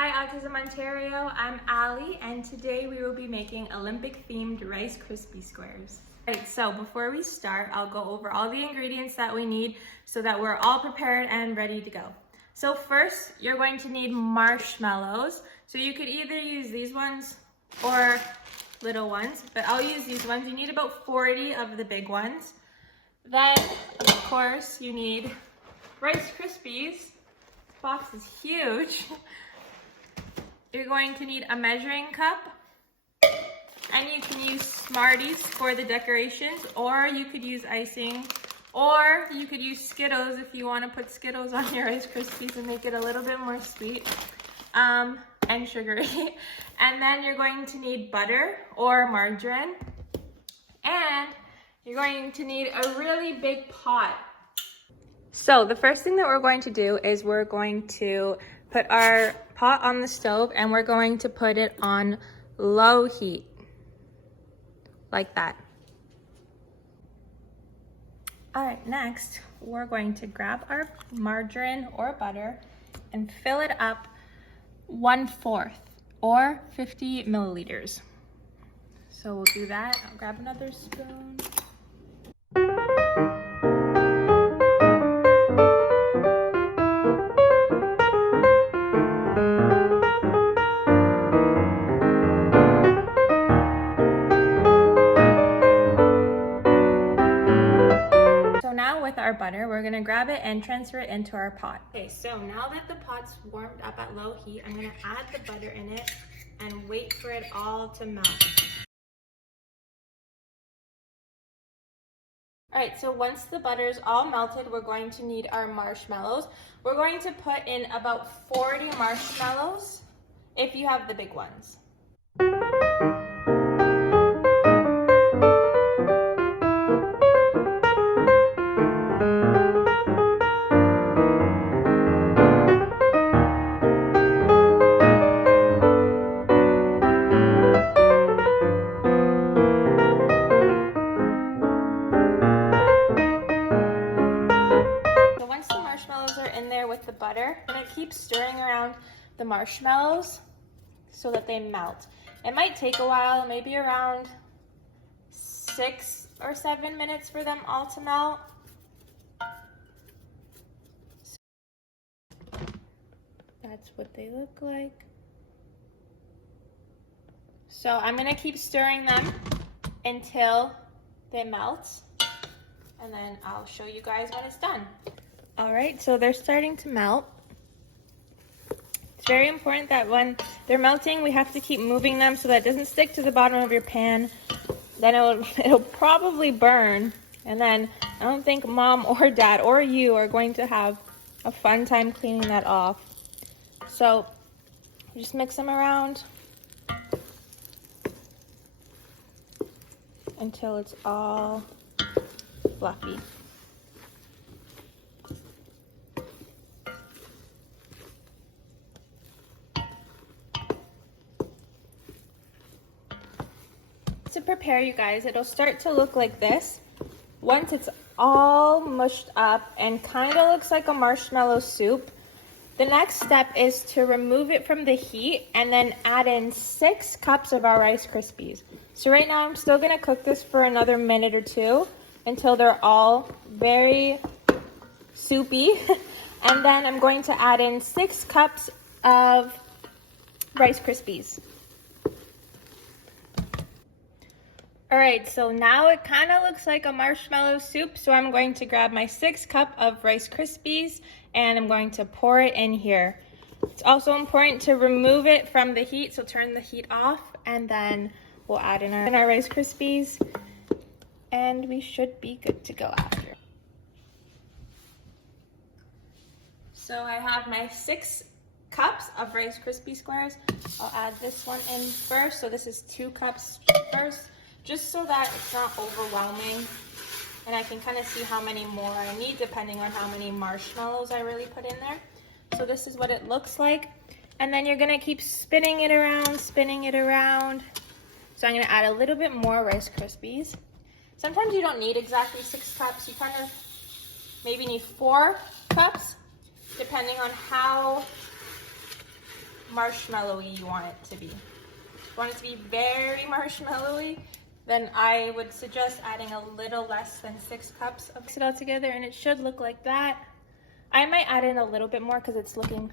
Hi Autism Ontario, I'm Ali and today we will be making Olympic themed Rice Krispie squares. Alright, so before we start, I'll go over all the ingredients that we need so that we're all prepared and ready to go. So first, you're going to need marshmallows. So you could either use these ones or little ones, but I'll use these ones. You need about 40 of the big ones. Then, of course, you need Rice Krispies. This box is huge. You're going to need a measuring cup, and you can use Smarties for the decorations, or you could use icing, or you could use Skittles if you want to put Skittles on your Rice Krispies and make it a little bit more sweet and sugary. And then you're going to need butter or margarine, and you're going to need a really big pot. So the first thing that we're going to do is we're going to put our pot on the stove and we're going to put it on low heat, like that. All right, next we're going to grab our margarine or butter and fill it up 1/4 or 50 milliliters. So we'll do that. I'll grab another spoon. With our butter, we're gonna grab it and transfer it into our pot. Okay, so now that the pot's warmed up at low heat, I'm gonna add the butter in it and wait for it all to melt. All right, so once the butter's all melted, we're going to need our marshmallows. We're going to put in about 40 marshmallows if you have the big ones. With the butter, I'm gonna keep stirring around the marshmallows so that they melt. It might take a while, maybe around 6 or 7 minutes for them all to melt. That's what they look like. So I'm gonna keep stirring them until they melt, and then I'll show you guys when it's done. All right, so they're starting to melt. It's very important that when they're melting, we have to keep moving them so that it doesn't stick to the bottom of your pan. Then it'll probably burn. And then I don't think mom or dad or you are going to have a fun time cleaning that off. So just mix them around until it's all fluffy. To prepare, you guys, it'll start to look like this once it's all mushed up and kind of looks like a marshmallow soup. The next step is to remove it from the heat and then add in 6 cups of our Rice Krispies. So right now I'm still going to cook this for another minute or two until they're all very soupy. And then I'm going to add in 6 cups of Rice Krispies. All right, so now it kind of looks like a marshmallow soup, so I'm going to grab my 6 cup of Rice Krispies and I'm going to pour it in here. It's also important to remove it from the heat, so turn the heat off, and then we'll add in our Rice Krispies, and we should be good to go after. So I have my 6 cups of Rice Krispie squares. I'll add this one in first, so this is 2 cups first, just so that it's not overwhelming, and I can kind of see how many more I need depending on how many marshmallows I really put in there. So this is what it looks like, and then you're gonna keep spinning it around, spinning it around. So I'm gonna add a little bit more Rice Krispies. Sometimes you don't need exactly 6 cups, you kind of maybe need 4 cups, depending on how marshmallowy you want it to be. If you want it to be very marshmallowy, then I would suggest adding a little less than 6 cups of it all together, and it should look like that. I might add in a little bit more because it's looking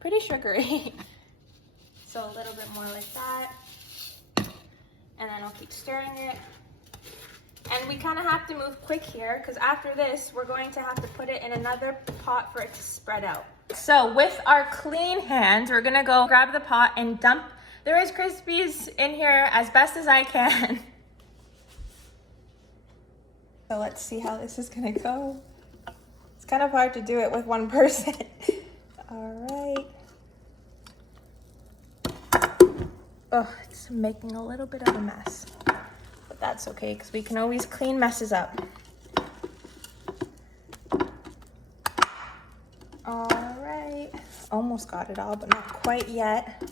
pretty sugary. So a little bit more like that. And then I'll keep stirring it. And we kind of have to move quick here because after this, we're going to have to put it in another pot for it to spread out. So with our clean hands, we're gonna go grab the pot and dump the Rice Krispies in here as best as I can. So let's see how this is gonna go. It's kind of hard to do it with one person. All right. Oh, it's making a little bit of a mess, but that's okay because we can always clean messes up. All right, almost got it all, but not quite yet.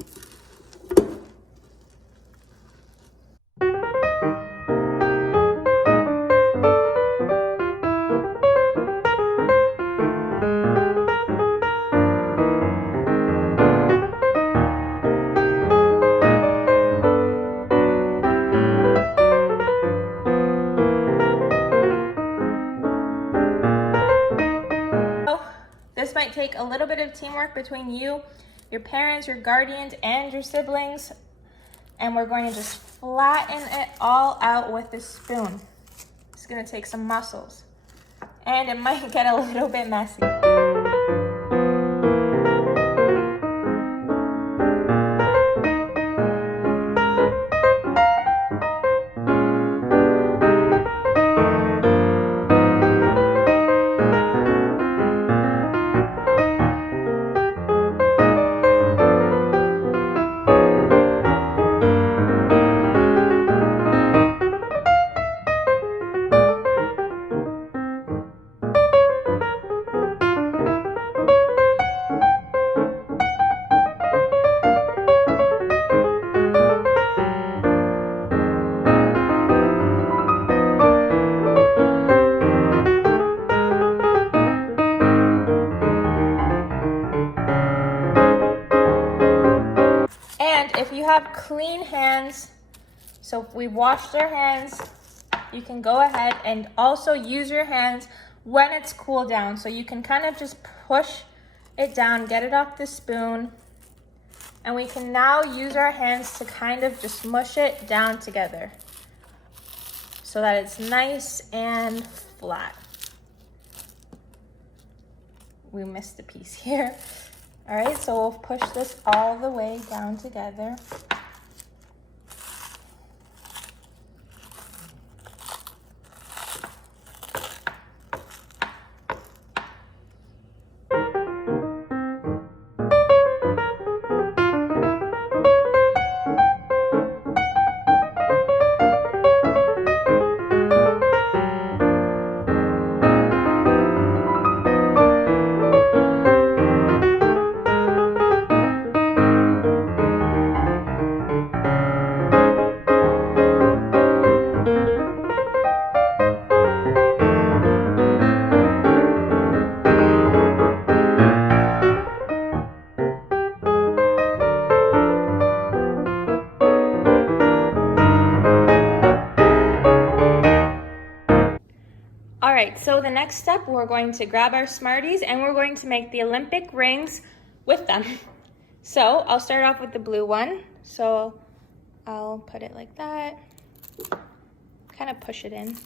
This might take a little bit of teamwork between you, your parents, your guardians, and your siblings. And we're going to just flatten it all out with a spoon. It's gonna take some muscles. And it might get a little bit messy. If you have clean hands, so if we washed our hands, you can go ahead and also use your hands when it's cooled down. So you can kind of just push it down, get it off the spoon, and we can now use our hands to kind of just mush it down together so that it's nice and flat. We missed a piece here. All right, so we'll push this all the way down together. All right, so the next step, we're going to grab our Smarties and we're going to make the Olympic rings with them. So I'll start off with the blue one. So I'll put it like that, kind of push it in.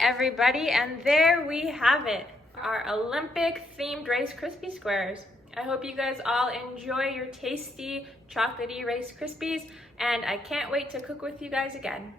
everybody, and there we have it, our Olympic themed Rice Krispie squares. I hope you guys all enjoy your tasty chocolatey Rice Krispies, and I can't wait to cook with you guys again.